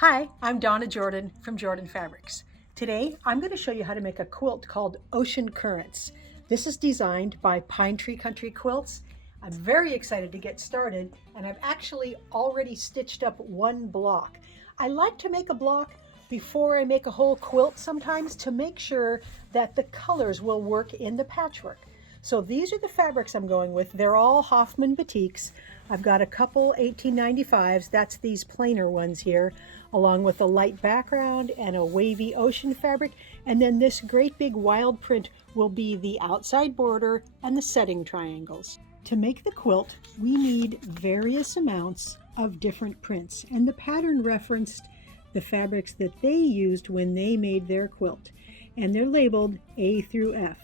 Hi, I'm Donna Jordan from Jordan Fabrics. Today, I'm going to show you how to make a quilt called Ocean Currents. This is designed by Pine Tree Country Quilts. I'm very excited to get started, and I've actually already stitched up one block. I like to make a block before I make a whole quilt sometimes to make sure that the colors will work in the patchwork. So these are the fabrics I'm going with. They're all Hoffman Batiks. I've got a couple 1895s, that's these plainer ones here, along with a light background and a wavy ocean fabric. And then this great big wild print will be the outside border and the setting triangles. To make the quilt, we need various amounts of different prints, and the pattern referenced the fabrics that they used when they made their quilt, and they're labeled A through F.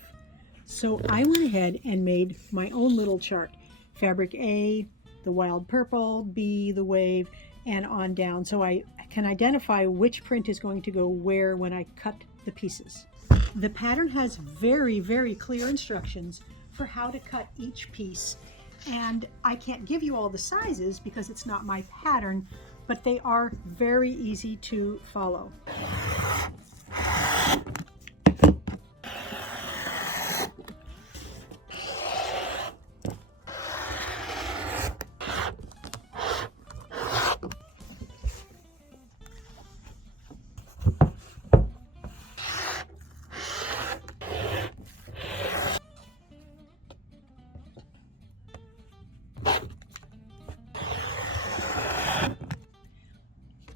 So I went ahead and made my own little chart. Fabric A, the wild purple, B, the wave, and on down. So I can identify which print is going to go where when I cut the pieces. The pattern has very, very clear instructions for how to cut each piece. And I can't give you all the sizes because it's not my pattern, but they are very easy to follow.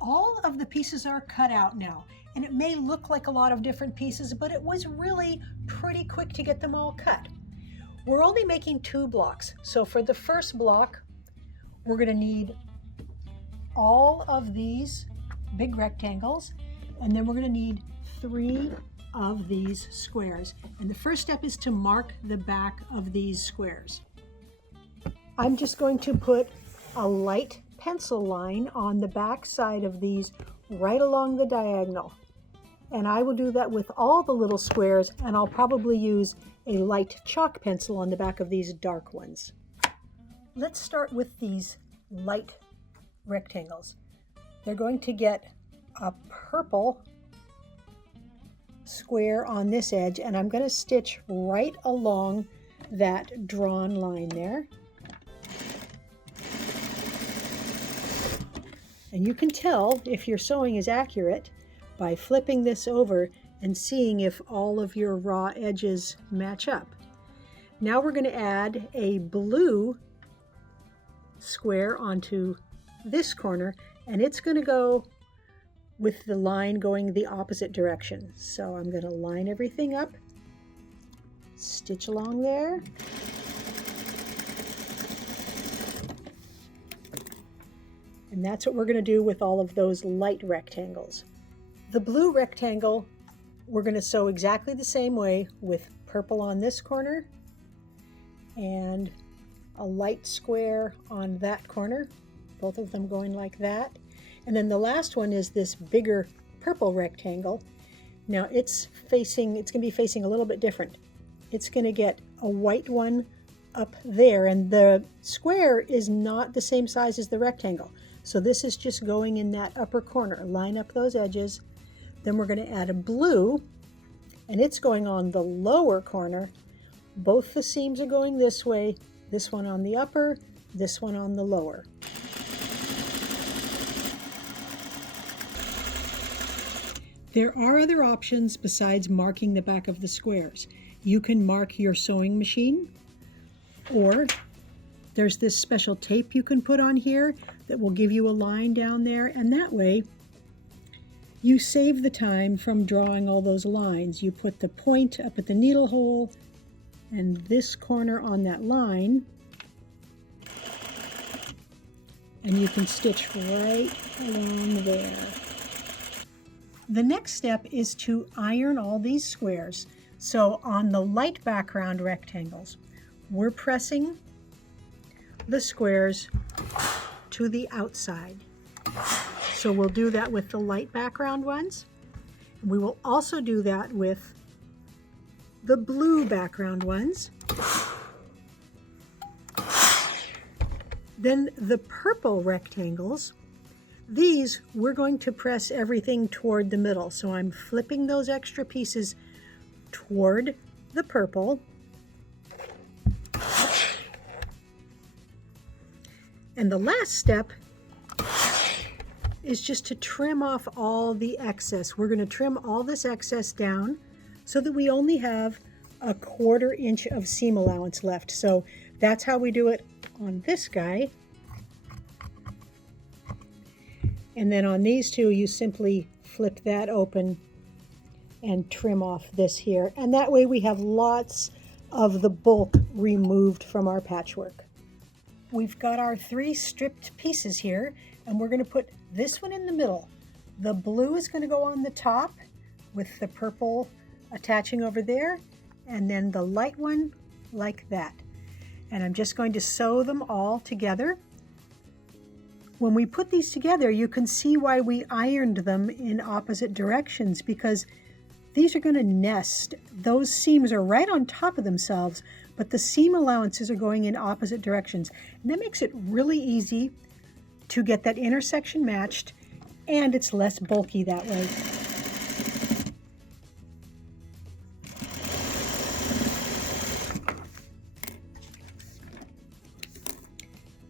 All of the pieces are cut out now, and it may look like a lot of different pieces, but it was really pretty quick to get them all cut. We're only making 2 blocks, so for the first block, we're going to need all of these big rectangles, and then we're going to need 3 of these squares. And the first step is to mark the back of these squares. I'm just going to put a light pencil line on the back side of these right along the diagonal. And I will do that with all the little squares, and I'll probably use a light chalk pencil on the back of these dark ones. Let's start with these light rectangles. They're going to get a purple square on this edge, and I'm going to stitch right along that drawn line there. And you can tell if your sewing is accurate by flipping this over and seeing if all of your raw edges match up. Now we're going to add a blue square onto this corner, and it's going to go with the line going the opposite direction. So I'm going to line everything up, stitch along there. And that's what we're going to do with all of those light rectangles. The blue rectangle, we're going to sew exactly the same way with purple on this corner and a light square on that corner, both of them going like that. And then the last one is this bigger purple rectangle. Now it's going to be facing a little bit different. It's going to get a white one up there, and the square is not the same size as the rectangle. So this is just going in that upper corner. Line up those edges. Then we're going to add a blue, and it's going on the lower corner. Both the seams are going this way, this one on the upper, this one on the lower. There are other options besides marking the back of the squares. You can mark your sewing machine, or there's this special tape you can put on here that will give you a line down there, and that way you save the time from drawing all those lines. You put the point up at the needle hole and this corner on that line, and you can stitch right along there. The next step is to iron all these squares. So on the light background rectangles, we're pressing the squares to the outside. So we'll do that with the light background ones. We will also do that with the blue background ones. Then the purple rectangles, These, we're going to press everything toward the middle. So I'm flipping those extra pieces toward the purple. And the last step is just to trim off all the excess. We're going to trim all this excess down so that we only have a 1/4 inch of seam allowance left. So that's how we do it on this guy. And then on these two, you simply flip that open and trim off this here. And that way we have lots of the bulk removed from our patchwork. We've got our 3 stripped pieces here, and we're going to put this one in the middle. The blue is going to go on the top with the purple attaching over there, and then the light one like that. And I'm just going to sew them all together. When we put these together, you can see why we ironed them in opposite directions, because these are going to nest. Those seams are right on top of themselves, but the seam allowances are going in opposite directions. And that makes it really easy to get that intersection matched, and it's less bulky that way.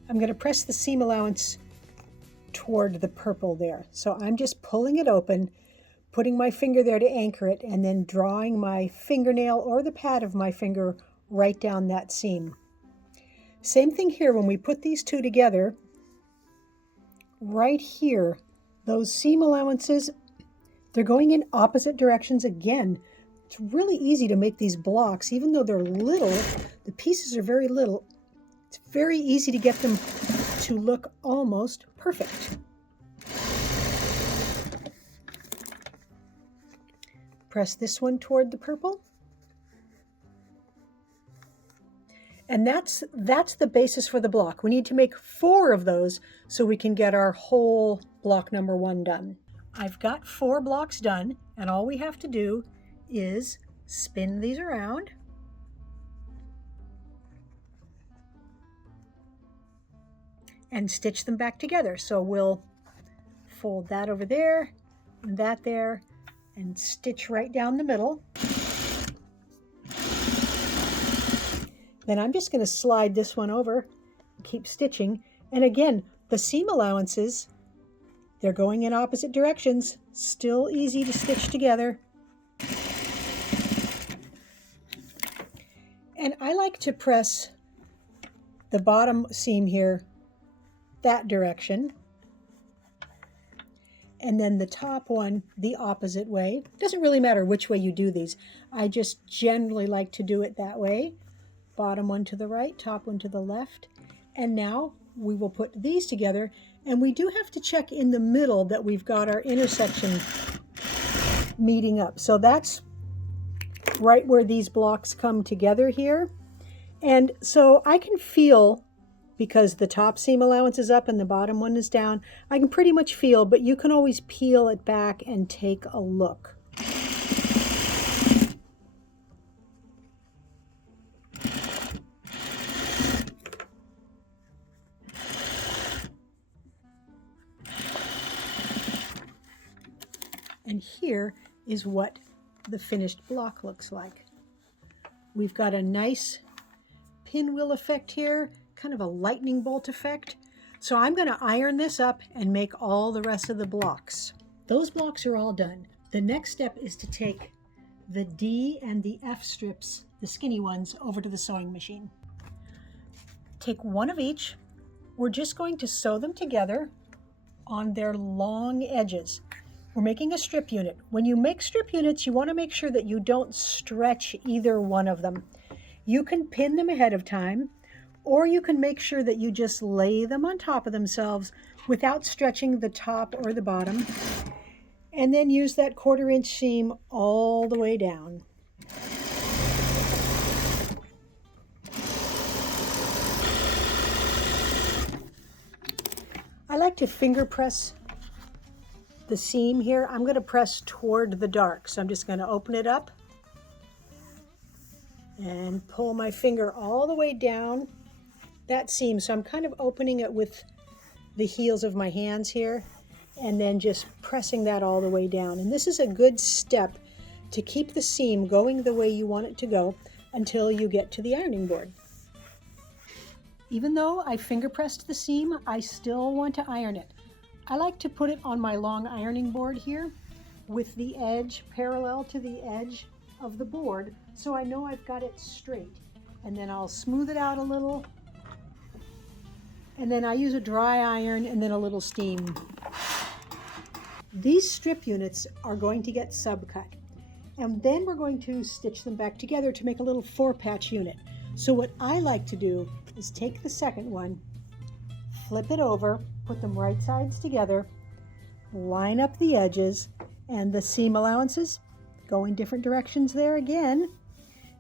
I'm going to press the seam allowance toward the purple there. So I'm just pulling it open, putting my finger there to anchor it, and then drawing my fingernail or the pad of my finger right down that seam. Same thing here. When we put these two together, right here, those seam allowances, they're going in opposite directions again. It's really easy to make these blocks. Even though they're little, the pieces are very little, it's very easy to get them to look almost perfect. Press this one toward the purple. And that's the basis for the block. We need to make 4 of those so we can get our whole block number 1 done. I've got 4 blocks done, and all we have to do is spin these around. And stitch them back together. So we'll fold that over there, and that there, and stitch right down the middle. Then I'm just going to slide this one over and keep stitching. And again, the seam allowances, they're going in opposite directions. Still easy to stitch together. And I like to press the bottom seam here that direction, and then the top one the opposite way. Doesn't really matter which way you do these. I just generally like to do it that way. Bottom one to the right, top one to the left. And now we will put these together, and we do have to check in the middle that we've got our intersection meeting up. So that's right where these blocks come together here. And so I can feel, because the top seam allowance is up and the bottom one is down, I can pretty much feel, but you can always peel it back and take a look. And here is what the finished block looks like. We've got a nice pinwheel effect here, kind of a lightning bolt effect. So I'm going to iron this up and make all the rest of the blocks. Those blocks are all done. The next step is to take the D and the F strips, the skinny ones, over to the sewing machine. Take one of each. We're just going to sew them together on their long edges. We're making a strip unit. When you make strip units, you want to make sure that you don't stretch either one of them. You can pin them ahead of time, or you can make sure that you just lay them on top of themselves without stretching the top or the bottom, and then use that 1/4 inch seam all the way down. I like to finger press the seam here. I'm going to press toward the dark, so I'm just going to open it up and pull my finger all the way down that seam. So I'm kind of opening it with the heels of my hands here, and then just pressing that all the way down. And this is a good step to keep the seam going the way you want it to go until you get to the ironing board. Even though I finger pressed the seam, I still want to iron it. I like to put it on my long ironing board here with the edge parallel to the edge of the board, so I know I've got it straight. And then I'll smooth it out a little, and then I use a dry iron and then a little steam. These strip units are going to get subcut, and then we're going to stitch them back together to make a little 4-patch unit. So what I like to do is take the second one, flip it over, put them right sides together, line up the edges and the seam allowances, go in different directions there again,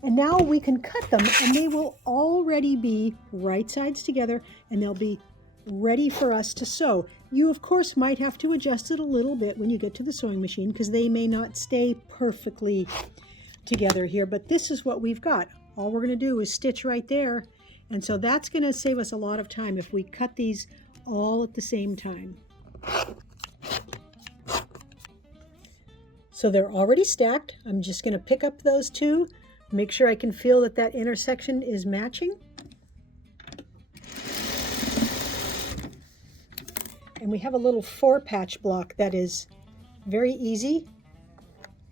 and now we can cut them and they will already be right sides together and they'll be ready for us to sew. You of course might have to adjust it a little bit when you get to the sewing machine because they may not stay perfectly together here, but this is what we've got. All we're going to do is stitch right there, and so that's going to save us a lot of time if we cut these all at the same time. So they're already stacked. I'm just going to pick up those two, make sure I can feel that that intersection is matching. And we have a little 4-patch block that is very easy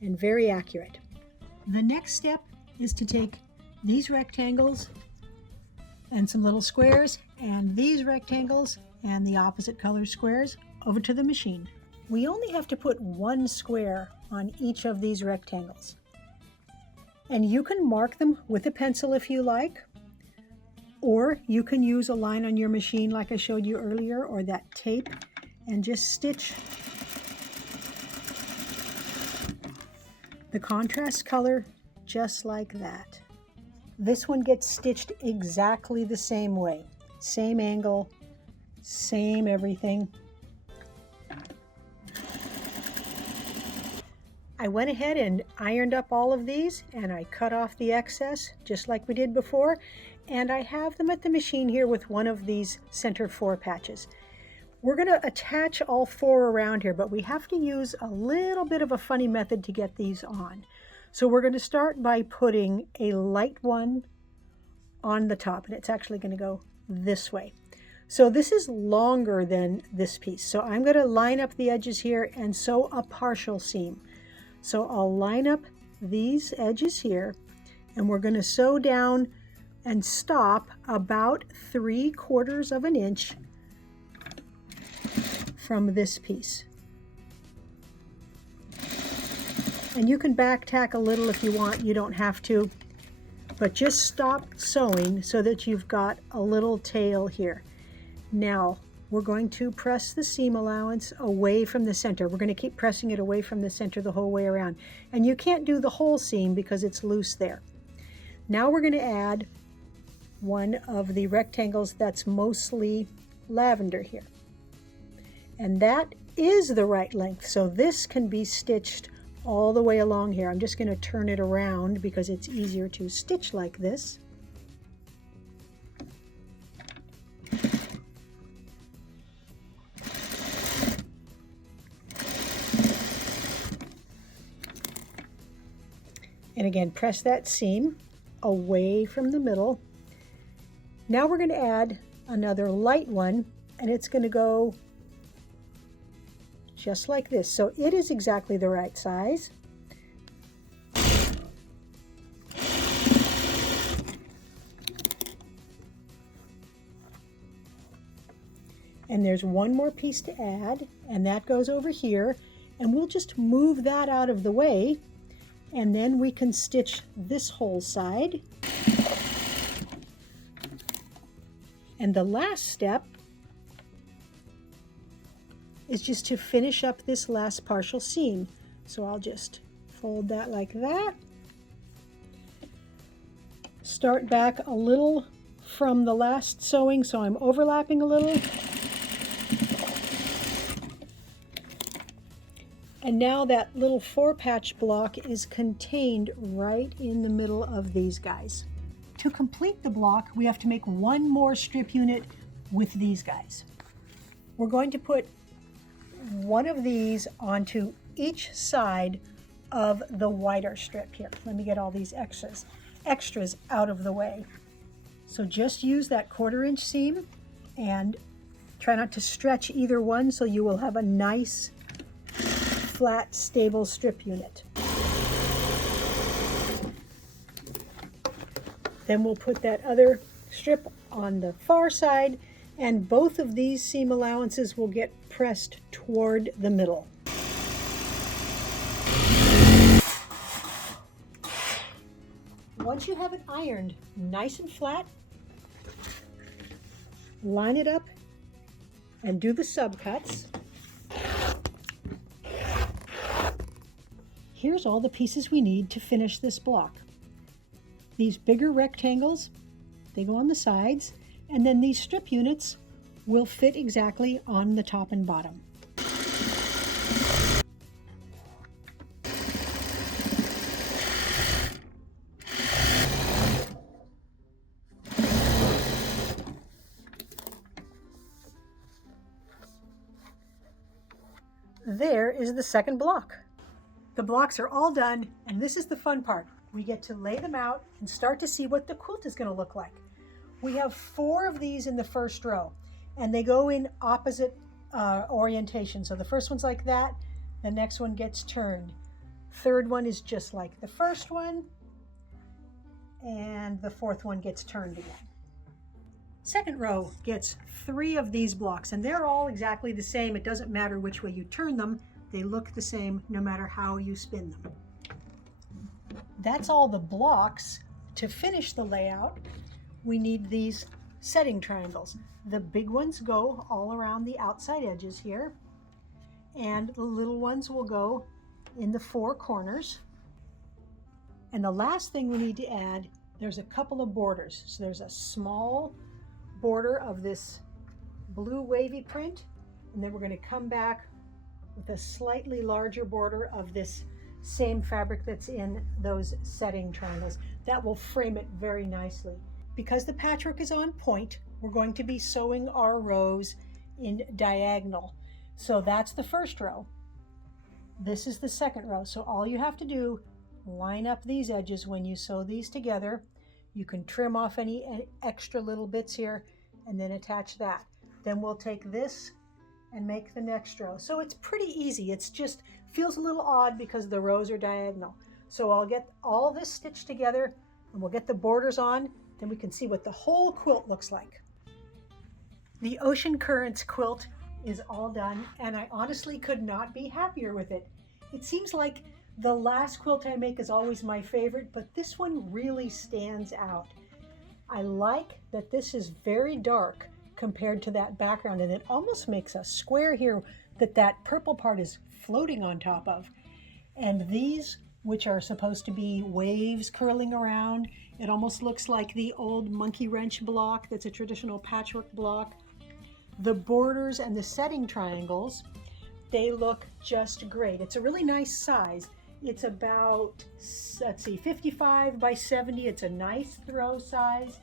and very accurate. The next step is to take these rectangles and some little squares and these rectangles and the opposite color squares over to the machine. We only have to put one square on each of these rectangles. And you can mark them with a pencil if you like, or you can use a line on your machine like I showed you earlier, or that tape, and just stitch the contrast color just like that. This one gets stitched exactly the same way. Same angle, same everything. I went ahead and ironed up all of these and I cut off the excess just like we did before, and I have them at the machine here with one of these center 4 patches. We're going to attach all 4 around here, but we have to use a little bit of a funny method to get these on. So we're going to start by putting a light one on the top, and it's actually going to go this way. So this is longer than this piece. So I'm going to line up the edges here and sew a partial seam. So I'll line up these edges here, and we're going to sew down and stop about 3/4 of an inch from this piece. And you can back tack a little if you want, you don't have to, but just stop sewing so that you've got a little tail here. Now we're going to press the seam allowance away from the center. We're going to keep pressing it away from the center the whole way around. And you can't do the whole seam because it's loose there. Now we're going to add one of the rectangles that's mostly lavender here. And that is the right length, so this can be stitched all the way along here. I'm just going to turn it around because it's easier to stitch like this. And again, press that seam away from the middle. Now we're going to add another light one, and it's going to go just like this. So it is exactly the right size. And there's one more piece to add, and that goes over here, and we'll just move that out of the way, and then we can stitch this whole side. And the last step is just to finish up this last partial seam. So I'll just fold that like that. Start back a little from the last sewing, so I'm overlapping a little. And now that little 4-patch block is contained right in the middle of these guys. To complete the block, we have to make one more strip unit with these guys. We're going to put one of these onto each side of the wider strip here. Let me get all these extras out of the way. So just use that 1/4 inch seam and try not to stretch either one, so you will have a nice, flat, stable strip unit. Then we'll put that other strip on the far side, and both of these seam allowances will get pressed toward the middle. Once you have it ironed nice and flat, line it up and do the subcuts. Here's all the pieces we need to finish this block. These bigger rectangles, they go on the sides, and then these strip units will fit exactly on the top and bottom. There is the second block. The blocks are all done, and this is the fun part. We get to lay them out and start to see what the quilt is going to look like. We have 4 of these in the first row, and they go in opposite orientation. So the first one's like that, the next one gets turned. Third one is just like the first one, and the fourth one gets turned again. Second row gets 3 of these blocks, and they're all exactly the same. It doesn't matter which way you turn them. They look the same no matter how you spin them. That's all the blocks. To finish the layout, we need these setting triangles. The big ones go all around the outside edges here, and the little ones will go in the 4 corners. And the last thing we need to add, there's a couple of borders. So there's a small border of this blue wavy print, and then we're going to come back with a slightly larger border of this same fabric that's in those setting triangles. That will frame it very nicely. Because the patchwork is on point, we're going to be sewing our rows in diagonal. So that's the first row. This is the second row. So all you have to do, line up these edges when you sew these together. You can trim off any extra little bits here and then attach that. Then we'll take this and make the next row. So it's pretty easy. It's just feels a little odd because the rows are diagonal. So I'll get all this stitched together and we'll get the borders on, then we can see what the whole quilt looks like. The Ocean Currents quilt is all done, and I honestly could not be happier with it. It seems like the last quilt I make is always my favorite, but this one really stands out. I like that this is very dark compared to that background, and it almost makes a square here that purple part is floating on top of. And these, which are supposed to be waves curling around, it almost looks like the old monkey wrench block that's a traditional patchwork block. The borders and the setting triangles, they look just great. It's a really nice size. It's about, let's see, 55 by 70. It's a nice throw size.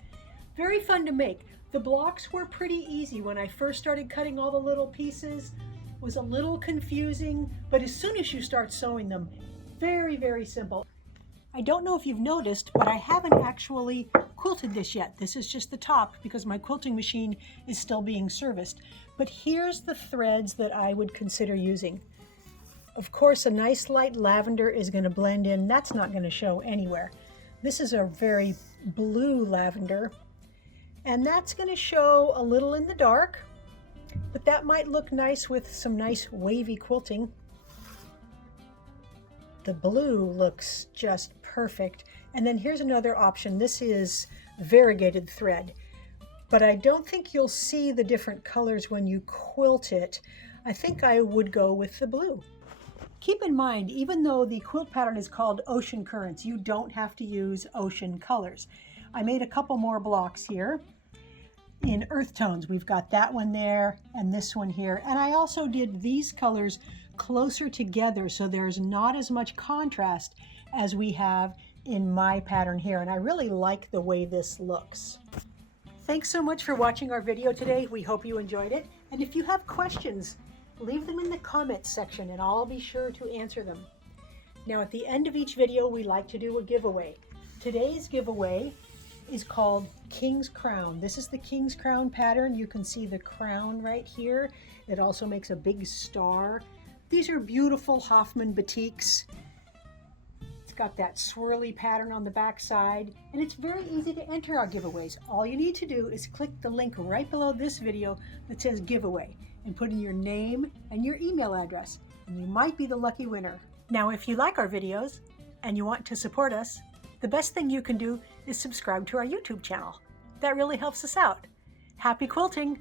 Very fun to make. The blocks were pretty easy. When I first started cutting all the little pieces, it was a little confusing, but as soon as you start sewing them, very, very simple. I don't know if you've noticed, but I haven't actually quilted this yet. This is just the top because my quilting machine is still being serviced. But here's the threads that I would consider using. Of course, a nice light lavender is going to blend in. That's not going to show anywhere. This is a very blue lavender, and that's going to show a little in the dark, but that might look nice with some nice wavy quilting. The blue looks just perfect. And then here's another option. This is variegated thread, but I don't think you'll see the different colors when you quilt it. I think I would go with the blue. Keep in mind, even though the quilt pattern is called Ocean Currents, you don't have to use ocean colors. I made a couple more blocks here in earth tones. We've got that one there and this one here. And I also did these colors closer together so there's not as much contrast as we have in my pattern here. And I really like the way this looks. Thanks so much for watching our video today. We hope you enjoyed it. And if you have questions, leave them in the comments section and I'll be sure to answer them. Now at the end of each video, we like to do a giveaway. Today's giveaway is called King's Crown. This is the King's Crown pattern. You can see the crown right here. It also makes a big star. These are beautiful Hoffman batiks. It's got that swirly pattern on the back side, and it's very easy to enter our giveaways. All you need to do is click the link right below this video that says giveaway and put in your name and your email address, and you might be the lucky winner. Now, if you like our videos and you want to support us, the best thing you can do is subscribe to our YouTube channel. That really helps us out. Happy quilting!